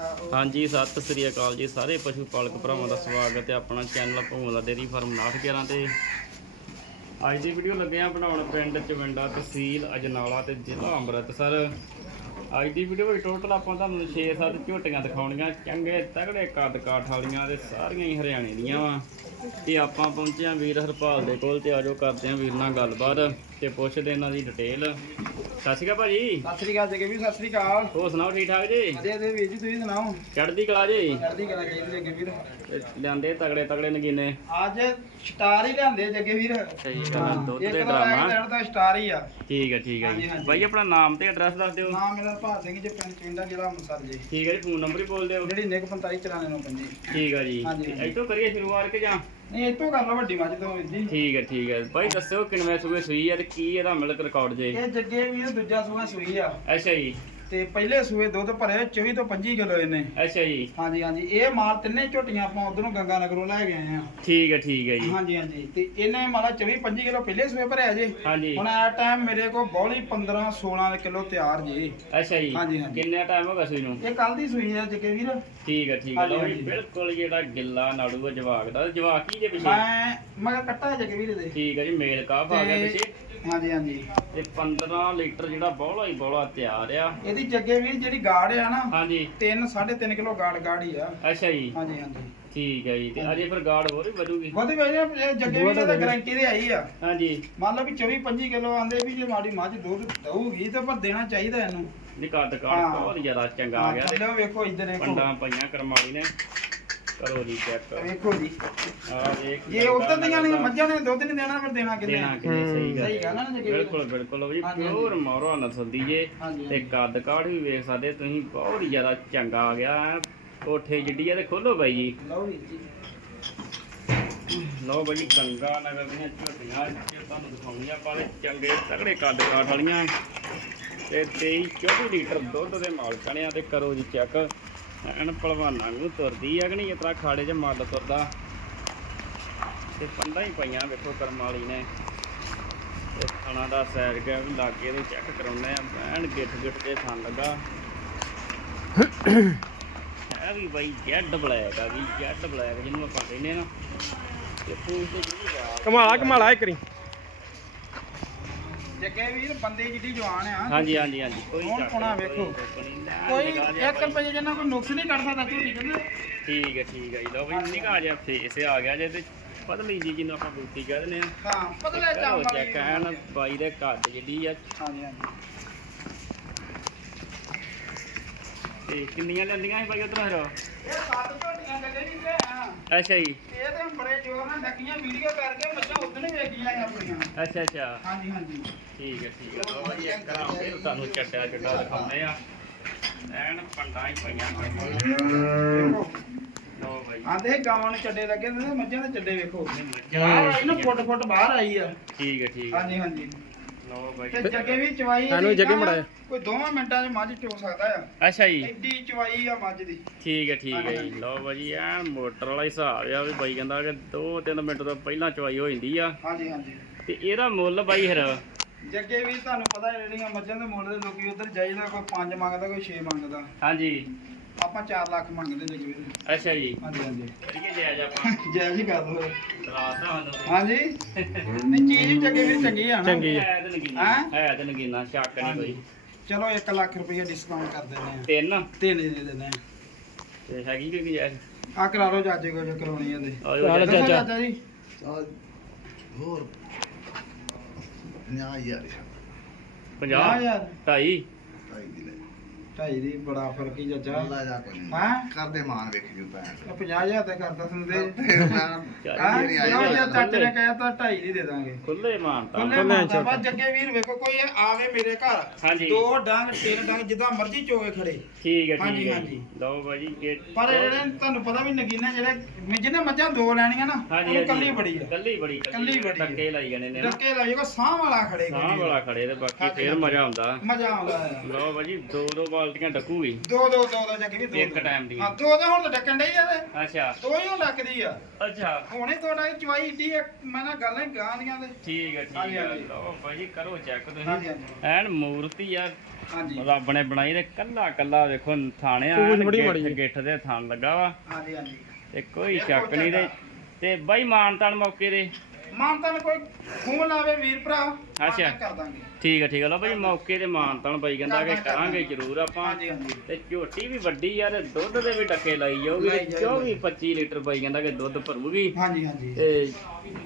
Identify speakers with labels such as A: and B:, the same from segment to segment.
A: ਹਾਂਜੀ, ਸਤਿ ਸ੍ਰੀ ਅਕਾਲ ਜੀ ਸਾਰੇ ਪਸ਼ੂ ਪਾਲਕ ਭਰਾਵਾਂ ਦਾ ਸਵਾਗਤ ਹੈ ਆਪਣਾ ਚੈਨਲ ਭੂਮਾ ਦਾ ਡੇਰੀ ਫਾਰਮ 911 ਤੇ। ਅੱਜ ਦੀ ਵੀਡੀਓ ਲੱਗੇ ਆ ਬਣਾਉਣ ਪਿੰਡ ਚਵਿੰਡਾ ਤਹਿਸੀਲ ਅਜਨਾਲਾ ਤੇ ਜ਼ਿਲ੍ਹਾ ਅੰਮ੍ਰਿਤਸਰ। ਅੱਜ ਦੀ ਵੀਡੀਓ ਵਿੱਚ ਟੋਟਲ ਆਪਾਂ ਤੁਹਾਨੂੰ 6-7 ਝੋਟੀਆਂ ਦਿਖਾਉਣੀਆਂ, ਚੰਗੇ ਤਗੜੇ ਕੱਦ ਕਾਠ ਵਾਲੀਆਂ ਤੇ ਸਾਰੀਆਂ ਹੀ ਹਰਿਆਣੇ ਦੀਆਂ ਵਾ। ਤੇ ਆਪਾਂ ਪਹੁੰਚੇ ਆ ਵੀਰ ਹਰਪਾਲ ਦੇ ਕੋਲ ਤੇ ਆਜੋ ਕਰਦੇ ਆ ਵੀਰ ਨਾਲ ਗੱਲਬਾਤ। ਤੇ ਪੁੱਛਦੇ ਇਹਨਾਂ ਦੀ ਡਿਟੇਲ ਸਤਿ ਸ਼੍ਰੀ ਅਕਾਲ ਭਾਜੀ।
B: ਸਤਿ ਸ੍ਰੀ ਅਕਾਲ ਜੀ ਵੀ ਸਤਿ ਸ੍ਰੀ ਅਕਾਲ।
A: ਹੋਰ ਸੁਣਾਓ ਠੀਕ ਠਾਕ ਜੀ?
B: ਵਧੀਆ ਦੇ ਵੀਰ ਜੀ ਤੁਸੀਂ ਸੁਣਾਓ?
A: ਚੜ੍ਹਦੀ ਕਲਾ ਜੀ?
B: ਚੜ੍ਹਦੀ ਕਲਾ ਚਾਹੀਦੀ ਅੱਗੇ ਵੀਰ
A: ਤੇ ਲਿਆਂਦੇ ਤਗੜੇ ਤਗੜੇ ਨਗੀਨੇ।
B: ਅੱਜ ਸਟਾਰ ਹੀ ਲਿਆਂਦੇ ਜੱਗੇ ਵੀਰ
A: ਸਹੀ ਗੱਲ ਆ, ਦੁੱਧ
B: ਇੱਕ
A: ਦੇ
B: ਤਾਂ
A: ਡਰਾਮਾ।
B: ਦੇਣ ਦਾ ਸਟਾਰ ਹੀ ਆ।
A: ਠੀਕ ਹੈ ਠੀਕ ਹੈ
B: ਹਾਂਜੀ,
A: ਜੀ
B: ਹਾਂਜੀ।
A: ਆਪਣਾ ਨਾਮ ਤੇ ਐਡਰੈਸ ਦੱਸ ਦਿਓ।
B: ਨਾਮ ਮੇਰਾ ਭਾਰ ਸਿੰਘ ਜੀ ਪਿੰਡ ਪਿੰਡਾ ਜ਼ਿਲ੍ਹਾ ਅੰਮ੍ਰਿਤਸਰ ਜੀ।
A: ਠੀਕ ਹੈ ਜੀ ਫੋਨ ਨੰਬਰ ਹੀ ਬੋਲ ਦਿਓ।
B: ਜਿਹੜੀ ਨਿਕ 4594
A: ਠੀਕ ਹੈ ਜੀ।
B: ਹਾਂਜੀ, ਹਾਂਜੀ।
A: ਇੱਥੋਂ ਕਰੀਏ ਸ਼ੁਰੂਆਤ ਕਿ ਜਾਂ?
B: ਨਹੀਂ ਕਰ ਲਓ ਵੱਡੀ ਮੱਝ ਤੋਂ ਵੀਰ ਜੀ
A: ਠੀਕ ਹੈ ਠੀਕ ਹੈ। ਬਾਈ ਦੱਸਿਓ ਕਿੰਨਵੇਂ ਸੂਏ ਸੂਈ ਹੈ ਤੇ ਕੀ ਇਹਦਾ ਮਿਲਕ ਰਿਕਾਰਡ ਜੇ?
B: ਇਹ ਜੱਗੇ ਵੀਰ ਦੂਜਾ ਸੂਆ ਸੂਈ ਆ।
A: ਅੱਛਾ ਜੀ।
B: ਤੇ ਪਹਿਲੇ ਸੂਏ ਦੁੱਧ ਭਰੇ 24 ਤੋਂ 25 ਕਿਲੋ ਇਹਨੇ।
A: ਅੱਛਾ ਜੀ।
B: ਹਾਂਜੀ ਹਾਂਜੀ। ਇਹ ਮਾਲ ਤਿੰਨੇ ਝੋਟੀਆਂ ਆਪਾਂ ਉਧਰੋਂ ਗੰਗਾ ਨਗਰੋਂ ਲੈ ਕੇ ਆਏ ਆ
A: ਠੀਕ ਹੈ ਠੀਕ ਹੈ ਜੀ।
B: ਹਾਂਜੀ ਹਾਂਜੀ। ਤੇ ਇਹਨੇ ਮਾਲਾ 24 25 ਕਿਲੋ ਪਹਿਲੇ ਸੂਏ ਭਰਿਆ ਜੇ।
A: ਹਾਂਜੀ।
B: ਹੁਣ ਆ ਟਾਈਮ ਮੇਰੇ ਕੋਲ ਬੌਲੀ 15 16 ਕਿਲੋ ਤਿਆਰ ਜੀ।
A: ਅੱਛਾ ਜੀ।
B: ਹਾਂਜੀ, ਹਾਂਜੀ।
A: ਕਿੰਨਾ ਟਾਈਮ ਹੋ ਗਿਆ ਸੂਈ ਨੂੰ?
B: ਇਹ ਕੱਲ ਦੀ ਸੂਈ ਹੈ ਜੱਗੇ ਵੀਰ।
A: ਠੀਕ ਹੈ ਠੀਕ ਹੈ। ਲਓ ਜੀ। ਬਿਲਕੁਲ ਜਿਹੜਾ ਗਿੱਲਾ ਨਾੜੂ ਹੈ ਜਵਾਕ ਦਾ ਜਵਾਕ ਕੀ ਜੇ ਪਿੱਛੇ?
B: ਮੈਂ ਮੈਂ ਕੱਟਾ ਜੱਗੇ ਵੀਰ ਦੇ
A: ਠੀਕ ਹੈ ਜੀ ਮੇਲ ਕਾਫ ਆ ਗਿਆ ਪਿੱਛੇ।
B: ਹਾਂਜੀ ਹਾਂਜੀ।
A: ਤੇ 15 ਲੀਟਰ ਜਿਹੜਾ ਬੋਲਾ ਹੀ ਬੋਲਾ ਤਿਆਰ ਆ।
B: ਇਹਦੀ ਜੱਗੇ ਵੀਰ ਜਿਹੜੀ ਗਾੜ ਆ ਨਾ
A: ਹਾਂਜੀ।
B: 3 3.5 ਕਿਲੋ ਗਾੜ ਗਾੜ ਆ।
A: ਅੱਛਾ ਜੀ।
B: ਹਾਂਜੀ ਹਾਂਜੀ।
A: ਠੀਕ ਹੈ ਜੀ ਤੇ ਅਜੇ ਫਿਰ ਗਾਰਡ ਹੋਰ ਵੀ ਵਧੂਗੀ।
B: ਵਿੱਚ ਇਹ ਜੱਗੇ ਵੀਰ ਦਾ ਗਾਰੰਟੀ ਦੇ ਆਈ ਆ।
A: ਹਾਂਜੀ।
B: ਮੰਨ ਲਓ ਵੀ 24 25 ਕਿਲੋ ਆਂਦੇ ਵੀ ਜੇ ਮਾੜੀ ਮੱਝ ਦੁੱਧ ਦਊਗੀ ਤੇ ਪਰ ਦੇਣਾ ਚਾਹੀਦਾ ਇਹਨੂੰ।
A: ਨਹੀਂ ਕੱਦ ਕਾਠ
B: ਹਾਂ।
A: ਬਹੁਤ ਜ਼ਿਆਦਾ ਚੰਗਾ ਆ ਗਿਆ ਤੇ
B: ਵੇਖੋ ਇੱਧਰ ਵੇਖੋ।
A: ਪੰਡਾਂ ਪਈਆਂ ਕਰਮਾਲੀ ਨੇ। ਕਰੋ ਜੀ ਚੈੱਕ
B: ਵੇਖੋ ਜੀ।
A: ਆ ਦੇਖ
B: ਇਹ ਉਧਰ ਦੀਆਂ ਨਹੀਂ ਮੱਝਾਂ ਨੇ ਦੁੱਧ ਨਹੀਂ ਦੇਣਾ ਫਿਰ ਦੇਣਾ ਕਿੰਨੇ
A: ਦੇਣਾ ਕਿੰਨੀ ਸਹੀ ਗੱਲ
B: ਸਹੀ ਗੱਲ ਆ ਨਾ ਜੱਗੇ ਵੀਰ?
A: ਬਿਲਕੁਲ ਬਿਲਕੁਲ ਉਹ ਜੀ
B: ਹਾਂਜੀ, ਹਾਂਜੀ।
A: ਪਿਓਰ ਮੌਰਾ ਨਸਲ ਦੀ ਜੇ
B: ਹਾਂਜੀ,
A: ਤੇ
B: ਹਾਂਜੀ।
A: ਕੱਦ ਕਾਠ ਵੀ ਵੇਖ ਸਕਦੇ ਤੁਸੀਂ ਬਹੁਤ ਹੀ ਜ਼ਿਆਦਾ ਚੰਗਾ ਆ ਗਿਆ। ਐਂ ਕੋਠੇ ਜਿੱਡੀ ਆ ਤੇ ਖੋਲੋ ਬਾਈ ਜੀ।
B: ਲਓ ਵੀਰ ਜੀ।
A: ਲੋ ਬਾਈ ਗੰਗਾ ਨਗਰ ਦੀਆਂ ਝੋਟੀਆਂ ਅੱਜ ਤੁਹਾਨੂੰ ਦਿਖਾਉਣੀਆਂ ਚੰਗੇ ਤਗੜੇ ਕੱਦ ਕਾਠ ਵਾਲੀਆਂ। ਤੇ 23 24 ਲੀਟਰ ਦੁੱਧ ਦੇ ਮਾਲਕਾਂ ਨੇ ਆ ਤੇ ਕਰੋ ਜੀ ਚੈੱਕ ਐਨ ਭਲਵਾਨਾਂ ਨੂੰ ਤੁਰਦੀ ਆ ਕਿ ਨਹੀਂ ਇਤਰਾ ਖਾੜੇ 'ਚ ਮੱਲ ਤੁਰਦਾ। ਤੇ ਪੰਡਾ ਹੀ ਪਈਆਂ, ਵੇਖੋ ਕਰਮ ਨੇ। ਤੇ ਥਣਾ ਦਾ ਸੈਰ ਗਿਆ ਵੀ ਲਾਗੇ ਦੇ ਚੈੱਕ ਕਰਾਉਣੇ ਆ ਐਨ ਗਿੱਠ ਗਿੱਠ ਤੇ ਥਣ ਲੱਗਾ। ਇਹ ਵੀ ਬਾਈ ਜੈਡ ਬਲੈਕ ਆ, ਵੀ ਜੈਡ ਬਲੈਕ ਜਿਹਨੂੰ ਆਪਾਂ ਕਹਿੰਦੇ ਨਾ। ਤੇ ਫੂਲ ਤੇ ਜਿਹੜੀ
C: ਕਮਾਲਾ ਕਮਾਲਾ ਇੱਕ ਰੀ
B: ਜੱਗੇ ਵੀਰ ਬੰਦੇ ਜਿੱਡੀ ਜਵਾਨ ਆ
A: ਹਾਂਜੀ ਹਾਂਜੀ ਹਾਂਜੀ ਕੋਈ
B: ਕੋਣਾ
A: ਨਹੀਂ,
B: ਵੇਖੋ।
A: ਕੋਈ ਨਹੀਂ, ਲੈ
B: ਕੋਈ
A: ਨਿਗਾਹ ਜਿਹਾ
B: 1 ਰੁਪਏ ਜਿੰਨਾ ਕੋਈ ਨੁਕਸ ਨਹੀਂ ਕੱਢ ਸਕਦਾ ਝੋਟੀ ਕਹਿੰਦੇ।
A: ਠੀਕ ਹੈ ਠੀਕ ਹੈ ਜੀ ਲਓ ਬਈ ਨਿਕਾ ਜਿਹਾ ਫੇਸ ਆ ਗਿਆ ਜੇ ਤੇ ਪਤਲੀ ਜੀ ਜਿਹਨੂੰ ਆਪਾਂ ਬੂਟੀ ਕਹਿ ਦਿੰਦੇ ਆ
B: ਹਾਂ ਪਤਲੇ ਚਾਵਲ
A: ਚੈੱਕ ਐਨ ਬਾਈ ਦੇ ਕੱਦ ਜਿਹੜੀ ਆ।
B: ਹਾਂਜੀ ਹਾਂਜੀ।
A: ਤੇ ਕਿੰਨੀਆਂ ਲੈਂਦੀਆਂ ਸੀ ਬਾਈ ਉਧਰ ਫਿਰ?
B: ਇਹ ਸੱਤ ਝੋਟੀਆਂ ਗੱਲੇ ਨਹੀਂ ਤੇ ਆ
A: ਅੱਛਾ ਜੀ।
B: ਇਹ ਤੇ ਬੜੇ ਜ਼ੋਰ ਨਾਲ ਡੱਕੀਆਂ ਵੀਡੀਓ ਕਰਕੇ ਮੱਝਾਂ ਉਦੋਂ ਹੀ ਵੇਖੀਆਂ ਆਪਣੀਆਂ।
A: ਅੱਛਾ ਅੱਛਾ।
B: ਹਾਂਜੀ ਹਾਂਜੀ।
A: ਠੀਕ ਹੈ ਠੀਕ ਹੈ। ਲਓ ਬਾਈ ਇੱਕ ਕਰਾਂਗੇ ਤੁਹਾਨੂੰ ਚੱਟਿਆ ਚੱਟਾ ਦਿਖਾਉਂਦੇ ਆ। ਐਨ ਪੰਡਾਂ ਹੀ ਪਈਆਂ
B: ਵੇਖੋ
A: ਲਓ ਬਾਈ।
B: ਆਂਦੇ ਗਾਵਾਂ ਨੂੰ ਚੱਡੇ ਲੱਗੇ ਨੇ ਮੱਝਾਂ ਦੇ ਚੱਡੇ ਵੇਖੋ।
A: ਮੱਝਾਂ
B: ਬਾਹਰ ਆਈ ਨਾ ਫੁੱਟ ਫੁੱਟ ਬਾਹਰ ਆਈ ਆ।
A: ਠੀਕ ਹੈ ਠੀਕ ਹੈ।
B: ਹਾਂਜੀ ਹਾਂਜੀ।
A: ਲਓ ਬਾਈ
B: ਤੇ ਜੱਗੇ ਵੀ ਚਵਾਈ
C: ਸਾਨੂੰ ਜੱਗੇ ਮੜਾਇਆ।
B: ਕੋਈ ਦੋਵਾਂ ਮਿੰਟਾਂ 'ਚ ਮੱਝ ਚੋ ਸਕਦਾ ਆ।
A: ਅੱਛਾ ਜੀ।
B: ਐਡੀ ਚਵਾਈ ਆ ਮੱਝ ਦੀ।
A: ਠੀਕ ਹੈ ਠੀਕ ਹੈ ਜੀ। ਲਓ ਬਾਜੀ ਐਨ ਮੋਟਰ ਵਾਲਾ ਹਿਸਾਬ ਆ ਵੀ ਬਾਈ ਕਹਿੰਦਾ ਕਿ 2-3 ਮਿੰਟ ਤੋਂ ਪਹਿਲਾਂ ਚਵਾਈ ਹੋ ਜਾਂਦੀ ਆ।
B: ਹਾਂਜੀ ਹਾਂਜੀ।
A: ਤੇ ਇਹਦਾ ਮੁੱਲ ਬਾਈ ਫਿਰ?
B: ਜੱਗੇ ਵੀ ਤੁਹਾਨੂੰ ਪਤਾ ਜਿਹੜੀਆਂ ਮੱਝਾਂ ਦੇ ਮੁੱਲ ਦੇ ਲੋਕੀ ਉਧਰ ਜਾਈਦਾ ਕੋਈ 5 ਮੰਗਦਾ ਕੋਈ 6 ਮੰਗਦਾ।
A: ਹਾਂਜੀ।
B: ਆਪਾਂ 4 ਲੱਖ ਮੰਗਦੇ ਵੀਰ।
A: ਅੱਛਾ ਜੀ।
B: ਹਾਂਜੀ ਹਾਂਜੀ।
A: ਕਰੀਏ ਜਾਇਜ਼ ਆਪਾਂ।
B: ਜੈ ਜੀ ਕਰ ਦੋ
A: ਰਾਤ ਦਾ ਹੁੰਦਾ
B: ਹਾਂਜੀ। ਨਹੀਂ ਚੀਜ਼ ਵੀ ਜੱਗੇ ਵੀਰ ਚੰਗੀ ਆ ਨਾ।
C: ਚੰਗੀ।
A: ਹੈ ਤੇ ਨਗੀਨਾ।
B: ਹੈਂ?
A: ਹੈ ਤੇ ਨਗੀਨਾ ਸ਼ੱਕ ਨਹੀਂ ਕੋਈ।
B: ਚਲੋ 1 ਲੱਖ ਰੁਪਏ ਡਿਸਕਾਊਂਟ ਕਰ ਦਿੰਦੇ ਆ।
A: ਤਿੰਨ?
B: ਤਿੰਨ ਦੇ ਦਿੰਦੇ ਆ।
A: ਤੇ ਹੈਗੀ ਕਿ ਜਾਇਜ਼
B: ਆ ਕਰਾ ਲਓ ਚਾਚੇ ਕੋ ਜੋ ਕਰਾਉਣੀ ਆ ਤੇ।
A: ਆਜੋ
C: ਚੱਲ। ਚਾਚਾ।
B: ਚਾਚਾ ਜੀ
D: ਚੱਲ ਹੋਰ। 50000
A: ਪੰਜਾਹ?
B: 50000
A: ਢਾਈ?
D: ਢਾਈ ਦੀ ਲੈ।
B: ਢਾਈ ਦੀ ਬੜਾ ਫ਼ਰਕ ਹੀ ਚਾਚਾ।
D: ਅੱਲਾ ਜਾ ਕੋਈ ਨਹੀਂ।
B: ਹੈਂ?
D: ਕਰਦੇ ਮਾਨ ਵੇਖ ਜੂ ਭੈਣ
B: ਇਹ 50000 ਤੇ ਕਰਦਾ ਸੁਣਦੇ
D: ਤੇ
B: ਹਾਂ?
D: ਨਹੀਂ ਹੋਈ।
B: ਚਾਚੇ ਨੇ ਕਹਿਆ ਤਾਂ ਢਾਈ ਦੀ ਦੇ ਦਾਂਗੇ।
A: ਖੁੱਲੇ ਮਾਨਤਾ
B: ਖੁੱਲੇ
C: ਖੁੱਲੇ
B: ਮਾਨਤਾ
C: ਚ।
B: ਬਾ ਜੱਗੇ ਵੀਰ ਵੇਖੋ ਕੋਈ ਆਵੇ ਮੇਰੇ ਘਰ। ਦੋ ਡੰਗ ਤਿੰਨ ਡੰਗ ਜਿੱਦਾਂ ਮਰਜ਼ੀ ਚੋਗੇ ਖੜੇ।
A: ਠੀਕ ਹੈ
B: ਹਾਂਜੀ,
A: ਠੀਕ ਹੈ।
B: ਹਾਂਜੀ।
A: ਲਓ ਬਾਜੀ
B: ਪਰ ਜਿਹੜੇ ਤੁਹਾਨੂੰ ਪਤਾ ਵੀ ਨਗੀਨੇ ਜਿਹੜੇ ਜਿਹਨੇ ਮੱਝਾਂ ਦੋ ਲੈਣੀਆਂ ਨਾ
A: ਹਾਂਜੀ
B: ਉਹ ਕੱਲੀ ਬੜੀ ਆ।
A: ਕੱਲੀ ਬੜੀ
B: ਕੱਲੀ ਬੜੀ।
A: ਟੱਕੇ ਲਾਈ ਜਾਣੇ ਨੇ ਨਾ।
B: ਡੱਕੇ ਲਾਈ ਕੋ ਸਾਹ ਵਾਲਾ ਖੜੇ
A: ਸਾਹ ਵਾਲਾ ਖੜੇ ਤੇ ਬਾਕੀ ਫੇਰ ਮਜ਼ਾ ਆਉਂਦਾ।
B: ਮਜ਼ਾ ਆਉਂਦਾ।
A: ਲਓ ਬਾਜੀ ਦੋ ਦੋ ਬਾਲਟੀਆਂ ਡੱਕੂਗੀ।
B: ਦੋ ਦੋ ਦੋ ਦੋ ਜੱਗੇ ਦੋ
A: ਇੱਕ
B: ਦੋ।
A: ਟਾਈਮ ਦੀ।
B: ਹਾਂ ਦੋ ਤਾਂ ਹੁਣ ਤਾਂ ਡੱਕਣ ਡਈ ਆ ਤੇ।
A: ਅੱਛਾ।
B: ਦੋ ਹੀ ਉਹ ਡੱਕਦੀ ਆ।
A: ਅੱਛਾ।
B: ਹੁਣੇ ਤੁਹਾਡਾ ਚਵਾਈ ਏਡੀ ਆ, ਮੈਂ ਨਾ ਗੱਲਾਂ ਹੀ ਗਾਂ ਦੀਆਂ ਤੇ।
A: ਠੀਕ ਹੈ ਠੀਕ ਹੈ
B: ਹਾਂਜੀ।
A: ਲਓ ਬਾਜੀ ਕਰੋ ਚੈੱਕ
B: ਹਾਂਜੀ
A: ਤੁਸੀਂ।
B: ਹਾਂਜੀ
A: ਐਨ ਮੂਰਤੀ ਆ।
B: ਹਾਂਜੀ।
A: ਰੱਬ ਨੇ ਬਣਾਈ ਤੇ ਕੱਲਾ ਕੱਲਾ ਵੇਖੋ ਥਾਣਿਆ
C: ਪੂਛ ਬੜੀ ਮਾੜੀ ਹੈ।
A: ਗਿੱਠ ਦੇ ਥਣ ਲੱਗਾ ਵਾ।
B: ਹਾਂਜੀ ਹਾਂਜੀ।
A: ਤੇ ਕੋਈ
B: ਇਹ
A: ਸ਼ੱਕ ਨਹੀਂ ਤੇ। ਤੇ ਬਾਈ ਮਾਨਤਾਨ ਮੌਕੇ ਦੇ
B: ਮਾਨਤਾ ਨੂੰ ਕੋਈ ਖੂਨ ਲਾਵੇ ਵੀਰ ਭਰਾ
A: ਅੱਛਾ।
B: ਮਾਨਤਾਨ ਕਰ ਦਾਂਗੇ
A: ਠੀਕ ਹੈ ਠੀਕ ਹੈ ਲਓ ਬਾਈ ਮੌਕੇ ਤੇ ਮਾਨਤਾਨ ਬਾਈ ਕਹਿੰਦਾ ਕਿ
B: ਕਰ
A: ਕਰਾਂਗੇ। ਜ਼ਰੂਰ ਆਪਾਂ
B: ਹਾਂਜੀ ਹਾਂਜੀ
A: ਤੇ ਝੋਟੀ ਵੀ ਵੱਡੀ ਆ ਤੇ ਦੁੱਧ ਦੇ ਵੀ ਟੱਕੇ ਲਾਈ ਜਾਊਗੀ
B: ਲਾਈ
A: ਤੇ
B: ਜਾਊਗੀ।
A: 24 25 ਲੀਟਰ ਬਾਈ ਕਹਿੰਦਾ ਕਿ ਦੁੱਧ ਭਰੂਗੀ
B: ਹਾਂਜੀ ਹਾਂਜੀ
A: ਤੇ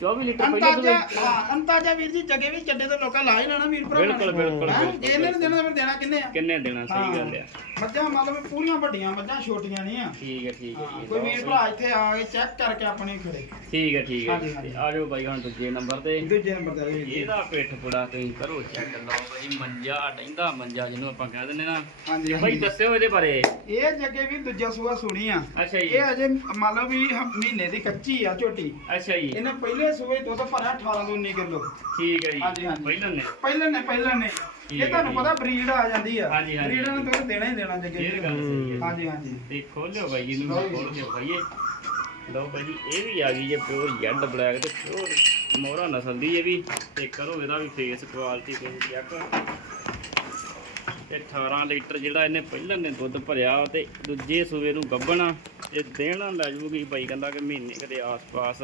A: 24 ਲੀਟਰ ਪਹਿਲਾਂ
B: ਅੰਤਾਜਾ
A: ਤੋਂ
B: ਹਾਂ ਅੰਤਾਜਾ ਵੀਰ ਜੀ ਜੱਗੇ ਵੀ ਚੱਡੇ ਤੋਂ ਲੋਕਾਂ ਲਾ ਹੀ ਲੈਣਾ ਵੀਰ ਭਰਾ
A: ਬਿਲਕੁਲ ਬਿਲਕੁਲ
B: ਹੈਂ?
A: ਬਿਲਕੁਲ।
B: ਜੇ ਇਹਨਾਂ ਨੇ ਦੇਣਾ ਤਾਂ ਫਿਰ ਦੇਣਾ ਕਿੰਨੇ ਆ
A: ਕਿੰਨੇ ਦੇਣਾ ਸਹੀ ਗੱਲ ਆ
B: ਮੱਝਾਂ ਮਤਲਬ ਪੂਰੀਆਂ ਵੱਡੀਆਂ ਮੱਝਾਂ ਛੋਟੀਆਂ ਨਹੀਂ ਆ
A: ਠੀਕ ਹੈ ਠੀਕ ਹੈ
B: ਹਾਂ,
A: ਜੀ।
B: ਕੋਈ ਵੀਰ ਭਰਾ ਇੱਥੇ ਆ ਕੇ ਚੈੱਕ ਕਰਕੇ ਆਪਣੇ ਖੜੇ
A: ਠੀਕ ਹੈ ਠੀਕ ਹੈ
B: ਹਾਂਜੀ,
A: ਜੀ।
B: ਹਾਂਜੀ।
A: ਤੇ ਆ ਜਾਓ ਬਾਈ ਹੁਣ ਦੂਜੇ ਨੰਬਰ ਤੇ।
B: ਦੂਜੇ ਨੰਬਰ ਤੇ ਜੀ।
A: ਇਹਦਾ ਪਿੱਠ ਪੁੜਾ ਤੁਸੀਂ ਕਰੋ ਚੈੱਕ ਲਓ ਬਾਈ ਮੰਜਾ ਡੈਂਦਾ ਮੰਜਾ ਜਿਹਨੂੰ ਆਪਾਂ ਕਹਿ ਦਿੰਦੇ ਨਾ।
B: ਹਾਂਜੀ
A: ਬਾਈ ਦੱਸਿਓ ਇਹਦੇ ਬਾਰੇ।
B: ਇਹ ਜੱਗੇ ਵੀ ਦੂਜਾ ਸੂਆ ਸੁਣੀ ਆ।
A: ਅੱਛਾ ਜੀ।
B: ਇਹ ਅਜੇ ਮੰਨ ਲਓ ਵੀ ਮਹੀਨੇ ਦੀ ਕੱਚੀ ਆ ਝੋਟੀ।
A: ਅੱਛਾ ਜੀ।
B: ਇਹਨੇ ਪਹਿਲੇ ਸੂਏ ਦੁੱਧ ਭਰਿਆ 18 ਤੋਂ 19 ਕਿਲੋ।
A: ਠੀਕ ਹੈ ਜੀ।
B: ਹਾਂਜੀ, ਹਾਂਜੀ।
A: ਪਹਿਲਾਂ ਨੇ।
B: ਪਹਿਲੇ ਨੇ ਪਹਿਲੇ ਨੇ। ਇਹ ਤੁਹਾਨੂੰ। ਪਤਾ ਬਰੀਡ ਆ ਜਾਂਦੀ ਆ। ਬਰੀਡਾਂ ਨੂੰ ਦੁੱਧ ਦੇਣਾ ਹੀ ਦੇਣਾ ਜੱਗੇ। ਹਾਂਜੀ ਹਾਂਜੀ।
A: ਤੇ ਖੋਲਿਓ ਬਾਈ ਜੀ ਨੂੰ
B: ਲਓ ਜੀ।
A: ਖੋਲ ਕੇ ਭਾਈਏ ਲਓ ਬਾਈ ਇਹ ਵੀ ਆ ਗਈ ਜੇ ਪਿਓਰ ਜੈਡ ਬਲੈਕ ਤੇ ਪਿਓਰ ਮੋਹਰਾ ਨਸਲ ਦੀ ਇਹ ਵੀ। ਤੇ ਕਰੋ ਇਹਦਾ ਵੀ ਫੇਸ ਕੁਆਲਿਟੀ ਕੋਈ ਚੈੱਕ ਤੇ 18 ਲੀਟਰ ਜਿਹੜਾ ਇਹਨੇ ਪਹਿਲਾਂ ਨੇ ਦੁੱਧ ਭਰਿਆ ਤੇ ਦੂਜੇ ਸੂਏ ਨੂੰ ਗੱਭਣਾ ਇਹ ਦੇਣਾ ਲੈ ਜੂਗੀ ਬਾਈ, ਕਹਿੰਦਾ ਕਿ ਮਹੀਨੇ ਕਦੇ ਆਸ-ਪਾਸ।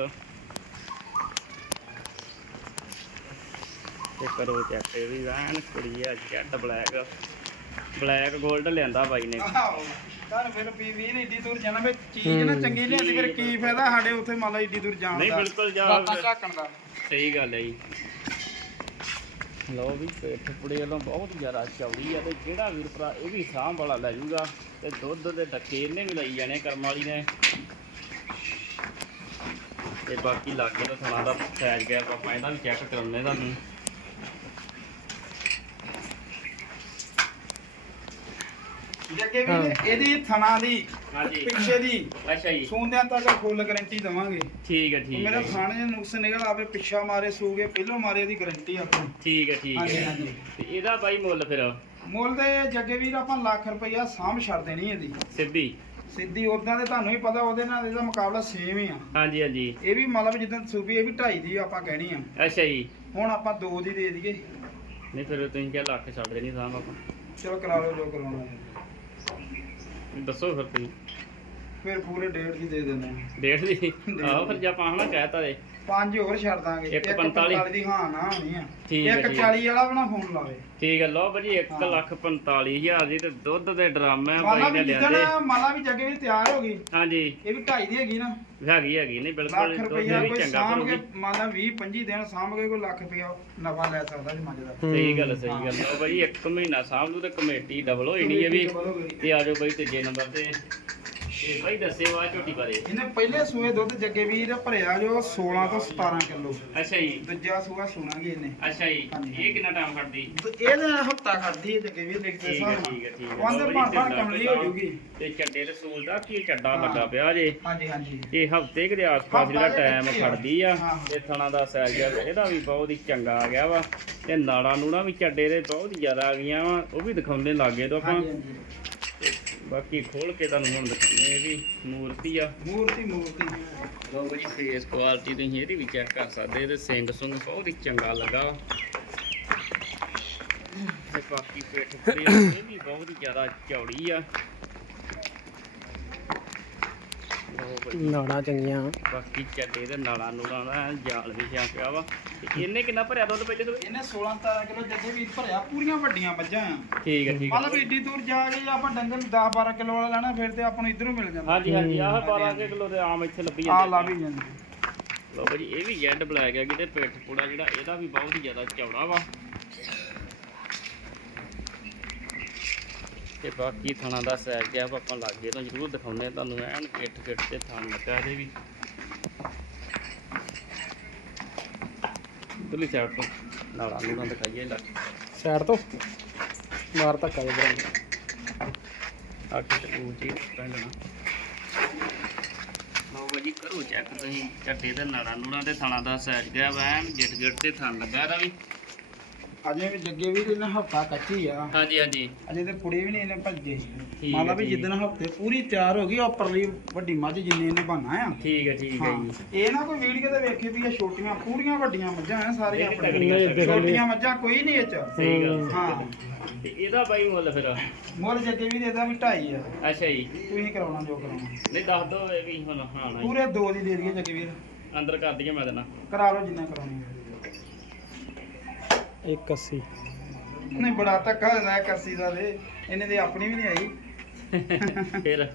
A: ਤੇ ਕਰੋ ਚੈੱਕ ਇਹ ਵੀ ਐਨ ਕੁੜੀ ਆ ਜੈਡ ਬਲੈਕ ਬਲੈਕ 골ਡ ਲਿਆਂਦਾ ਬਾਈ ਨੇ।
B: ਤੁਹਾਨੂੰ ਫਿਰ ਵੀ ਵੀਰ ਏਡੀ ਦੂਰ ਜਾਣਾ ਵੀ ਚੀਜ਼ ਨਾ ਚੰਗੀ ਲਿਆਂਦੀ ਫਿਰ ਕੀ ਫਾਇਦਾ ਸਾਡੇ ਉੱਥੇ ਮੰਨ ਲਓ ਏਡੀ ਦੂਰ ਜਾਣ
A: ਨਹੀਂ
B: ਦਾ।
A: ਬਿਲਕੁਲ ਜਾ
B: ਬਾਤਾਂ ਝਾਕਣ ਦਾ।
A: ਸਹੀ ਗੱਲ ਹੈ ਜੀ। ਲਓ ਵੀ ਪੇਟ ਪੁੜੇ ਵੱਲੋਂ ਬਹੁਤ ਜ਼ਿਆਦਾ ਚੌੜੀ ਆ ਤੇ ਜਿਹੜਾ ਵੀਰ ਭਰਾ ਇਹ ਵੀ ਸਾਂਭ ਵਾਲਾ ਲੈ ਜਾਊਗਾ ਤੇ ਦੁੱਧ ਦੇ ਡੱਕੇ ਇਹਨੇ ਵੀ ਲਈ ਜਾਣੇ ਕਰਮ ਵਾਲੀ ਨੇ। ਤੇ ਬਾਕੀ ਲਾਗੇ ਤੋਂ ਥਣਾ ਦਾ ਸਾਈਜ਼ ਗਿਆ ਆਪਾਂ ਇਹਦਾ ਵੀ ਚੈੱਕ ਕਰਾਉਣੇ ਤੁਹਾਨੂੰ।
B: ਜੱਗੇ ਵੀ ਇਹਦੀ ਥਣਾ ਦੀ
A: ਹਾਂਜੀ।
B: ਪਿੱਛੇ ਦੀ
A: ਅੱਛਾ ਜੀ।
B: ਸੂੰਦਿਆਂ ਤੱਕ ਫੁੱਲ ਗਾਰੰਟੀ ਦਵਾਂਗੇ।
A: ਠੀਕ ਹੈ ਠੀਕ
B: ਮੇਰਾ
A: ਹੈ
B: ਥਾਣੇ ਦੇ ਨੁਕਸ ਨਿਕਲ ਆਵੇ ਪਿੱਛਾ ਮਾਰੇ ਸੂਗੇ ਪਹਿਲੋਂ ਮਾਰੇ ਦੀ ਗਾਰੰਟੀ ਆਪਣੀ।
A: ਠੀਕ ਹੈ ਠੀਕ
B: ਹਾਂਜੀ
A: ਹੈ।
B: ਹਾਂਜੀ
A: ਤੇ ਇਹਦਾ ਬਾਈ ਮੁੱਲ ਫਿਰ?
B: ਮੁੱਲ ਦੇ ਜੱਗੇ ਵੀਰ ਆਪਾਂ ਲੱਖ ਰੁਪਈਆ ਸਾਂਭ ਛੱਡ ਦੇਣੀ ਇਹਦੀ।
A: ਸਿੱਧੀ?
B: ਸਿੱਧੀ ਉਦਾਂ ਦੇ ਤੁਹਾਨੂੰ ਹੀ ਪਤਾ ਉਹਦੇ ਨਾਲ ਇਹਦਾ ਮੁਕਾਬਲਾ ਸੇਮ ਹੀ ਆ।
A: ਹਾਂਜੀ ਹਾਂਜੀ।
B: ਇਹ ਵੀ ਮਤਲਬ ਜਿੱਦਾਂ ਸੂਬੀ ਇਹ ਵੀ ਢਾਈ ਦੀ ਆਪਾਂ ਕਹਿਣੀ ਆ।
A: ਅੱਛਾ ਜੀ।
B: ਹੁਣ ਆਪਾਂ ਦੋ ਦੀ ਦੇ ਦਈਏ।
A: ਨਹੀਂ ਫਿਰ ਤੁਸੀਂ ਕਿਹਾ ਲੱਖ ਛੱਡ ਦੇਣੀ ਸਾਂਭ ਆਪਾਂ।
B: ਚਲੋ ਕਰਾ ਲਓ ਜੋ ਕਰਾਉਣਾ ਹੈ।
A: ਦੱਸੋ ਫਿਰ ਤੁਸੀਂ।
B: ਫਿਰ ਪੂਰੇ ਡੇਢ ਦੀ ਦੇ ਦਿੰਦੇ ਆ
A: ਡੇਢ ਦੀ ਆਹੋ ਫਿਰ ਜੇ ਆਪਾਂ ਹਨਾ ਕਹਿਤਾ ਦੇ।
B: ਪੰਜ ਹੋਰ ਛੱਡ ਦਾਂਗੇ।
A: ਇੱਕ
B: ਇੱਕ
A: ਪੰਤਾਲੀ।
B: 45 ਦੀ ਹਾਂ ਨਾ ਹੋਣੀ ਆ।
A: ਠੀਕ ਹੈ,
B: ਇੱਕ
A: ਠੀਕ ਹੈ।
B: 40 ਵਾਲਾ ਬਣਾ ਫੋਨ ਲਾਵੇ।
A: ਠੀਕ ਹੈ ਲਓ ਭਾਜੀ 1
B: ਹਾਂ।
A: ਲੱਖ 45000 ਦੀ ਤੇ ਦੁੱਧ ਦੇ ਡਰਾਮੇ
B: ਵੀ
A: ਨੇ
B: ਜਿੱਦਣ
A: ਲਿਆਂਦੇ।
B: ਮਾਲਾ ਵੀ ਜੱਗੇ ਵੀ ਤਿਆਰ ਹੋ ਗਈ।
A: ਹਾਂਜੀ।
B: ਇਹ ਵੀ ਢਾਈ ਦੀ ਹੈਗੀ ਨਾ।
A: ਹੈਗੀ ਹੈਗੀ ਨਹੀਂ ਬਿਲਕੁਲ
B: ਲੱਖ ਰੁਪਈਆ
A: ਵੀ
B: ਕੋਈ
A: ਚੰਗਾ
B: ਸਾਂਭ ਕੇ ਮਾਲਾ 20 25 ਦਿਨ ਸਾਂਭ ਕੇ ਕੋਈ ਲੱਖ ਰੁਪਈਆ ਨਫਾ ਲੈ ਸਕਦਾ ਜੀ ਮੱਝ ਦਾ
A: ਸਹੀ ਗੱਲ ਸਹੀ ਗੱਲ। ਲਓ ਭਾਜੀ 1 ਮਹੀਨਾ ਸਾਂਭ ਲੂ ਤੇ ਕਮੇਟੀ ਡਬਲ ਹੋ ਜਾਣੀ ਹੈ ਵੀ। ਤੇ ਆ ਜਾਓ ਬਾਈ ਤੀਜੇ ਨੰਬਰ ਤੇ। ਤੇ ਬਾਈ ਦੱਸਿਓ ਆ ਝੋਟੀ ਬਾਰੇ।
B: ਇਹਨੇ ਪਹਿਲੇ ਸੂਏ ਦੁੱਧ ਜੱਗੇ ਵੀਰ ਭਰਿਆ ਜੋ 16 ਤੋਂ 17 ਕਿਲੋ।
A: ਅੱਛਾ ਜੀ।
B: ਦੂਜਾ ਸੂਆ ਸੁਣਾਂਗੇ ਇਹਨੇ।
A: ਅੱਛਾ ਜੀ।
B: ਹਾਂਜੀ।
A: ਇਹ ਕਿੰਨਾ ਟਾਈਮ ਖੜਦੀ
B: ਇਹਦੇ ਹਫਤਾ ਕਰਦੀ ਹੈ ਜੱਗੇ ਵੀਰ ਲਿਖਦੇ
A: ਠੀਕ ਹੈ
B: ਸਾਹ
A: ਠੀਕ ਹੈ ਠੀਕ ਹੈ।
B: ਉਹਦੇ
A: ਲਓ
B: ਭਾਣ
A: ਭਾਜੀ,
B: ਭਾਣ ਕਮਲੀ ਹੋ ਜੂਗੀ।
A: ਤੇ ਚੱਡੇ ਰਸੂਲ ਦਾ ਕੀ ਚੱਡਾ
B: ਹਾਂ।
A: ਲੱਗਾ ਪਿਆ ਜੇ।
B: ਹਾਂਜੀ ਹਾਂਜੀ।
A: ਇਹ ਹਫ਼ਤੇ ਦੇ ਆਸ-ਪਾਸ ਜਿਹੜਾ ਟਾਈਮ। ਖੜਦੀ ਆ।
B: ਹਾਂ।
A: ਤੇ ਥਣਾ ਦਾ ਸਾਈਜ਼ ਆ ਇਹਦਾ ਵੀ ਬਹੁਤ ਹੀ ਚੰਗਾ ਆ ਗਿਆ ਵਾ। ਤੇ ਨਾੜਾਂ ਨੂੜਾਂ ਵੀ ਚੱਡੇ ਦੇ ਬਹੁਤ ਜ਼ਿਆਦਾ ਆ ਗਈਆਂ ਵਾ। ਉਹ ਵੀ ਦਿਖਾਉਂਦੇ ਲਾਗੇ ਤੋਂ ਆਪਾਂ। ਬਾਕੀ ਖੋਲ ਕੇ ਤੁਹਾਨੂੰ ਹੁਣ ਦਿਖਾਉਂਦੇ ਇਹ ਵੀ ਮੂਰਤੀ ਆ।
B: ਮੂਰਤੀ ਮੂਰਤੀ।
A: ਲਓ ਜੀ ਫੇਸ ਕੁਆਲਿਟੀ ਤੁਸੀਂ ਇਹਦੀ ਵੀ ਚੈੱਕ ਕਰ ਸਕਦੇ ਤੇ ਸਿੰਘ ਸੁੰਗ ਬਹੁਤ ਹੀ ਚੰਗਾ ਲੱਗਾ। ਤੇ ਬਾਕੀ ਪਿੱਠ ਪੂਰੀ ਇਹ ਵੀ ਬਹੁਤ ਹੀ ਜ਼ਿਆਦਾ ਚੌੜੀ ਆ ਲਓ ਬਾਈ
C: ਨਾੜਾਂ ਚੰਗੀਆਂ।
A: ਬਾਕੀ ਚੱਡੇ ਦੇ ਨਾਲਾਂ ਨੂਲਾਂ ਦਾ ਜਾਲ ਵੀ ਛਿਆ ਪਿਆ ਵਾ। ਤੇ ਇਹਨੇ ਕਿੰਨਾ ਭਰਿਆ ਦੁੱਧ ਪਹਿਲੇ ਤੋਂ?
B: ਇਹਨੇ 16 17 ਕਿਲੋ ਜੱਗੇ ਵੀਰ ਭਰਿਆ ਪੂਰੀਆਂ ਵੱਡੀਆਂ ਮੱਝਾਂ। ਆ
A: ਠੀਕ ਹੈ ਠੀਕ
B: ਮਤਲਬ ਏਡੀ ਦੂਰ ਜਾ ਕੇ ਜੇ ਆਪਾਂ ਡੰਗਰ 10 12 ਕਿਲੋ ਵਾਲਾ ਲੈਣਾ ਫਿਰ ਤੇ ਆਪਾਂ ਨੂੰ ਇਧਰੋਂ ਮਿਲ ਜਾਂਦਾ।
A: ਹਾਂਜੀ ਹਾਂਜੀ ਆਹ
B: ਹਾਂਜੀ,
A: 12
B: ਹਾਂਜੀ।
A: ਕਿਲੋ ਦੇ ਆਮ ਇੱਥੇ ਲੱਭੀ
B: ਆ
A: ਜਾਂਦੇ
B: ਲਾ ਵੀ ਜਾਂਦੀ।
A: ਲਓ ਭਾਜੀ ਇਹ ਵੀ ਜੈਡ ਬਲੈਕ ਹੈਗੀ ਤੇ ਪਿੱਠ ਪੂੜਾ ਜਿਹੜਾ ਇਹਦਾ ਵੀ ਬਹੁਤ ਹੀ ਜ਼ਿਆਦਾ ਚੌੜਾ ਵਾ। ਤੇ ਬਾਕੀ ਥਣਾ ਦਾ ਸਾਈਜ਼ ਗਿਆ ਆਪਾਂ ਲਾਗੇ ਤੋਂ ਜ਼ਰੂਰ ਦਿਖਾਉਂਦੇ ਆ ਤੁਹਾਨੂੰ ਐਨ ਕਿੱਟ ਕਿੱਟ ਤੇ ਥਣ ਲੱਗਾ ਇਹਦੇ ਵੀ। ਇਧਰਲੀ ਸਾਈਡ ਤੋਂ ਨਾਲਾਂ ਨੂਲਾਂ ਦਿਖਾਈਏ ਲੱਗ।
C: ਸਾਈਡ ਤੋਂ? ਮਾਰ ਧੱਕਾ ਜਿਹਾ ਬਰਾਂ
A: ਆ ਕੇ ਤੇ ਉੱਚੀ ਪੈਂਦਣਾ ਲਓ ਭਾਜੀ ਕਰੋ ਚੈੱਕ ਤੁਸੀਂ ਚੱਟੇ ਤੇ ਨਾੜਾਂ ਨੂੜਾਂ ਤੇ ਥਣਾ ਦਾ ਸਾਈਜ਼ ਗਿਆ ਵਾ ਐਨ ਗਿੱਟ ਗਿੱਟ ਤੇ ਥਣ ਲੱਗਾ ਇਹਦਾ ਵੀ।
B: ਅਜੇ ਵੀ ਜੱਗੇ ਵੀ ਇਹਨੇ ਹਫਤਾ ਕੱਚੀ ਆ।
A: ਹਾਂਜੀ ਹਾਂਜੀ।
B: ਅਜੇ ਤੇ ਪੁੜੀ ਵੀ ਨਹੀਂ ਇਹਨੇ ਭੱਜੇ।
A: ਠੀਕ
B: ਮੰਨ ਲਾ
A: ਹੈ,
B: ਵੀ। ਜਿੱਦਣ ਹਫ਼ਤੇ ਪੂਰੀ ਤਿਆਰ ਹੋ ਗਈ ਉਹ ਪਰਲੀ ਵੱਡੀ ਮੱਝ ਜਿੰਨੀ ਇਹਨੇ ਬਣਨਾ ਆ।
A: ਠੀਕ ਹੈ ਠੀਕ ਹੈ
B: ਹਾਂ।
A: ਜੀ।
B: ਇਹ ਨਾ ਕੋਈ ਵੀਡੀਓ ਤੇ ਵੇਖੇ ਵੀ ਇਹ ਛੋਟੀਆਂ ਪੂਰੀਆਂ ਵੱਡੀਆਂ ਮੱਝਾਂ ਆ ਸਾਰੀਆਂ
A: ਇਹ ਵੀ
B: ਆਪਣੇ।
A: ਤਗੜੀਆਂ
C: ਨਹੀਂ,
A: ਤਗੜੀਆਂ।
B: ਛੋਟੀਆਂ ਮੱਝਾਂ ਕੋਈ ਨਹੀਂ ਇਹ ਚ।
A: ਸਹੀ ਗੱਲ।
B: ਹਾਂ।
A: ਤੇ ਇਹਦਾ ਬਾਈ ਮੁੱਲ ਫਿਰ?
B: ਮੁੱਲ ਜੱਗੇ ਵੀ ਇਹਦਾ ਵੀ ਢਾਈ ਆ।
A: ਅੱਛਾ ਜੀ।
B: ਤੁਸੀਂ ਕਰਾਉਣਾ ਜੋ ਕਰਾਉਣਾ।
A: ਨਹੀਂ ਦੱਸ ਦੋ ਵੀ ਹੁਣ ਹਾਂ ਨਾ ਜੀ।
B: ਪੂਰੇ ਦੋ ਦੀ ਦੇ ਦਈਏ ਜੱਗੇ ਵੀਰ।
A: ਅੰਦਰ ਕਰ ਦਈਏ ਮੈਂ ਦੇਣਾ
B: ਕਰਾ ਲਓ ਜਿੰਨਾ ਕਰਾਉਣੀ
C: 180
B: ਨਹੀਂ ਬੜਾ ਧੱਕਾ ਹੁੰਦਾ ਹੈ ਕੱਸੀ ਦਾ ਦੇ ਇਹਨੇ ਦੀ ਆਪਣੀ ਵੀ ਨਹੀਂ ਆਈ।
A: ਫਿਰ?